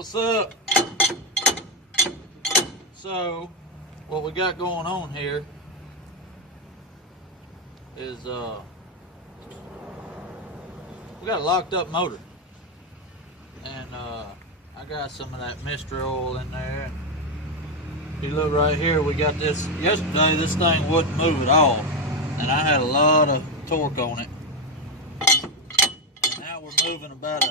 What's up? So, what we got going on here is we got a locked up motor, and I got some of that mystery oil in there. If you look right here, we got this. Yesterday this thing wouldn't move at all, and I had a lot of torque on it. And now we're moving about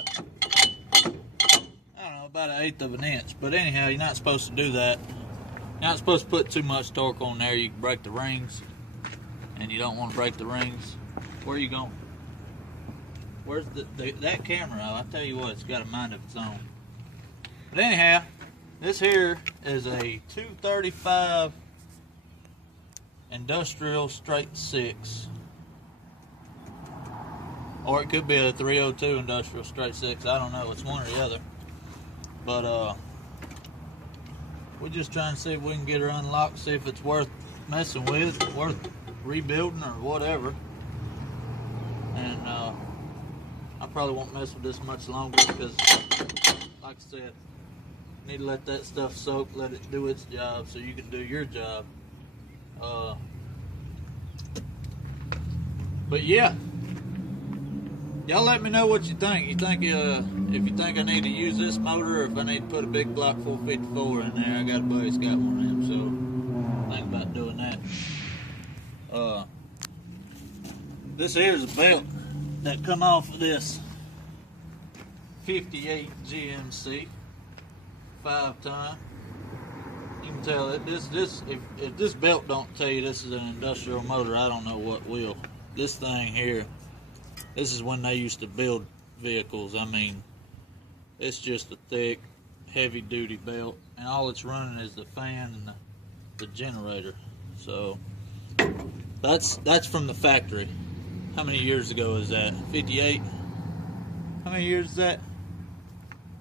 about an eighth of an inch. But anyhow, you're not supposed to do that. You're not supposed to put too much torque on there. You can break the rings, and you don't want to break the rings. Where are you going? Where's that camera? I tell you what, it's got a mind of its own. But anyhow, this here is a 235 industrial straight 6, or it could be a 302 industrial straight 6. I don't know. It's one or the other. But we're just trying to see if we can get her unlocked, see if it's worth messing with, worth rebuilding or whatever. And I probably won't mess with this much longer because, like I said, need to let that stuff soak, let it do its job so you can do your job. But yeah, y'all let me know what you think. You think if you think I need to use this motor, or if I need to put a big block 454 in there. I got a buddy that's got one of them, so think about doing that. This here's a belt that come off of this 58 GMC 5-ton. You can tell that if this belt don't tell you this is an industrial motor, I don't know what will. This thing here, this is when they used to build vehicles. I mean, it's just a thick, heavy-duty belt, and all it's running is the fan and the generator. So that's from the factory. How many years ago is that? 58? How many years is that?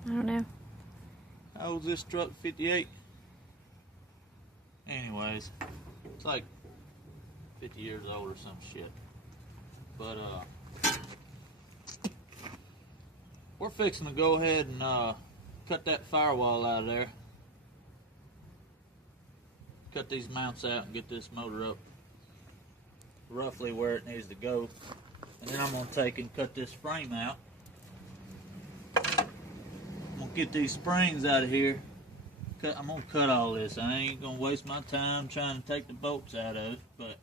I don't know. How old is this truck? 58? Anyways, it's like 50 years old or some shit. But we're fixing to go ahead and cut that firewall out of there. Cut these mounts out and get this motor up roughly where it needs to go. And then I'm going to take and cut this frame out. I'm going to get these springs out of here. I'm going to cut all this. I ain't going to waste my time trying to take the bolts out of it. But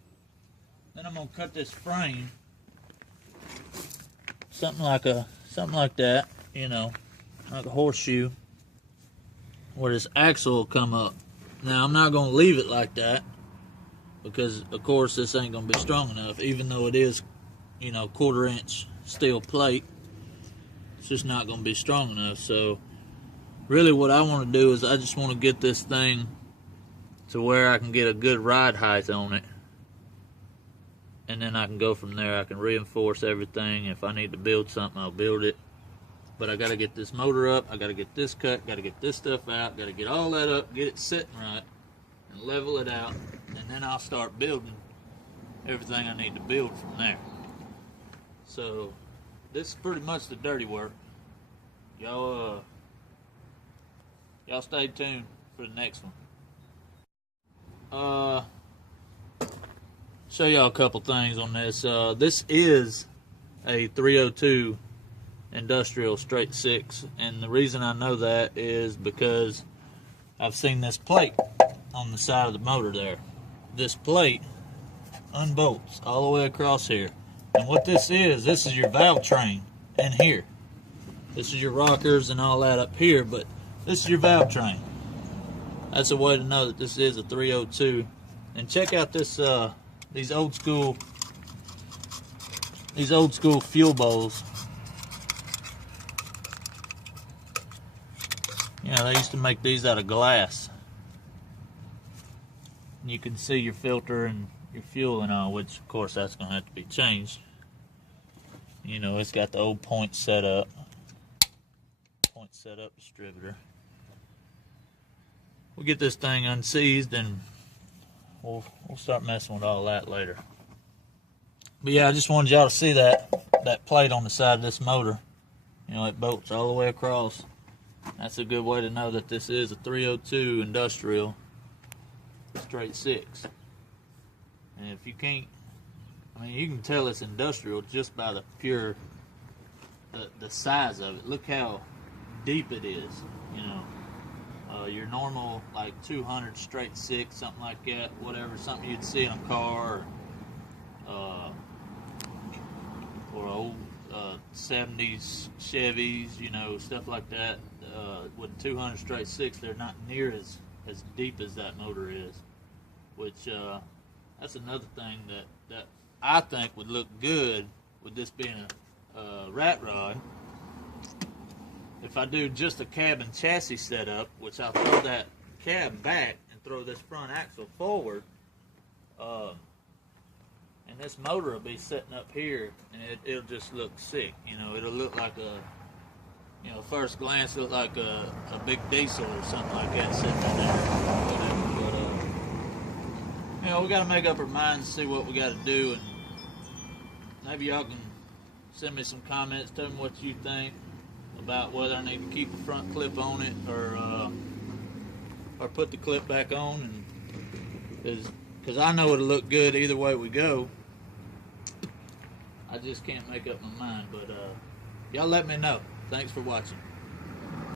then I'm going to cut this frame. Something like that, you know, like a horseshoe, where this axle will come up. Now, I'm not going to leave it like that because, of course, this ain't going to be strong enough. Even though it is, you know, 1/4 inch steel plate, it's just not going to be strong enough. So, really what I want to do is I just want to get this thing to where I can get a good ride height on it. And then I can go from there. I can reinforce everything. If I need to build something, I'll build it. But I got to get this motor up. I got to get this cut. Got to get this stuff out. Got to get all that up. Get it sitting right. And level it out. And then I'll start building everything I need to build from there. So, this is pretty much the dirty work. Y'all stay tuned for the next one. Show y'all a couple things on this. This is a 302 industrial straight 6, and the reason I know that is because I've seen this plate on the side of the motor there. This plate unbolts all the way across here, and what this is your valve train in here. This is your rockers and all that up here, but this is your valve train. That's a way to know that this is a 302. And check out this these old school fuel bowls. Yeah, they used to make these out of glass. And you can see your filter and your fuel and all, which of course that's gonna have to be changed. You know, it's got the old point setup distributor. We'll get this thing unseized and we'll start messing with all that later. But yeah, I just wanted y'all to see that plate on the side of this motor. You know, it bolts all the way across. That's a good way to know that this is a 302 industrial straight six. And if you can't, I mean, you can tell it's industrial just by the pure, the size of it. Look how deep it is, you know. Your normal, like, 200 straight six, something like that, whatever, something you'd see in a car, or old 70s Chevys, you know, stuff like that. With 200 straight six, they're not near as deep as that motor is, which that's another thing that I think would look good with this being a rat rod. If I do just a cab and chassis setup, which I'll throw that cab back and throw this front axle forward, and this motor will be sitting up here, and it'll just look sick. You know, it'll look like a, you know, first glance, look like a big diesel or something like that sitting in there. Whatever. But, you know, we got to make up our minds and see what we got to do, and maybe y'all can send me some comments, tell me what you think about whether I need to keep a front clip on it or put the clip back on, and because I know it'll look good either way we go. I just can't make up my mind, but y'all let me know. Thanks for watching.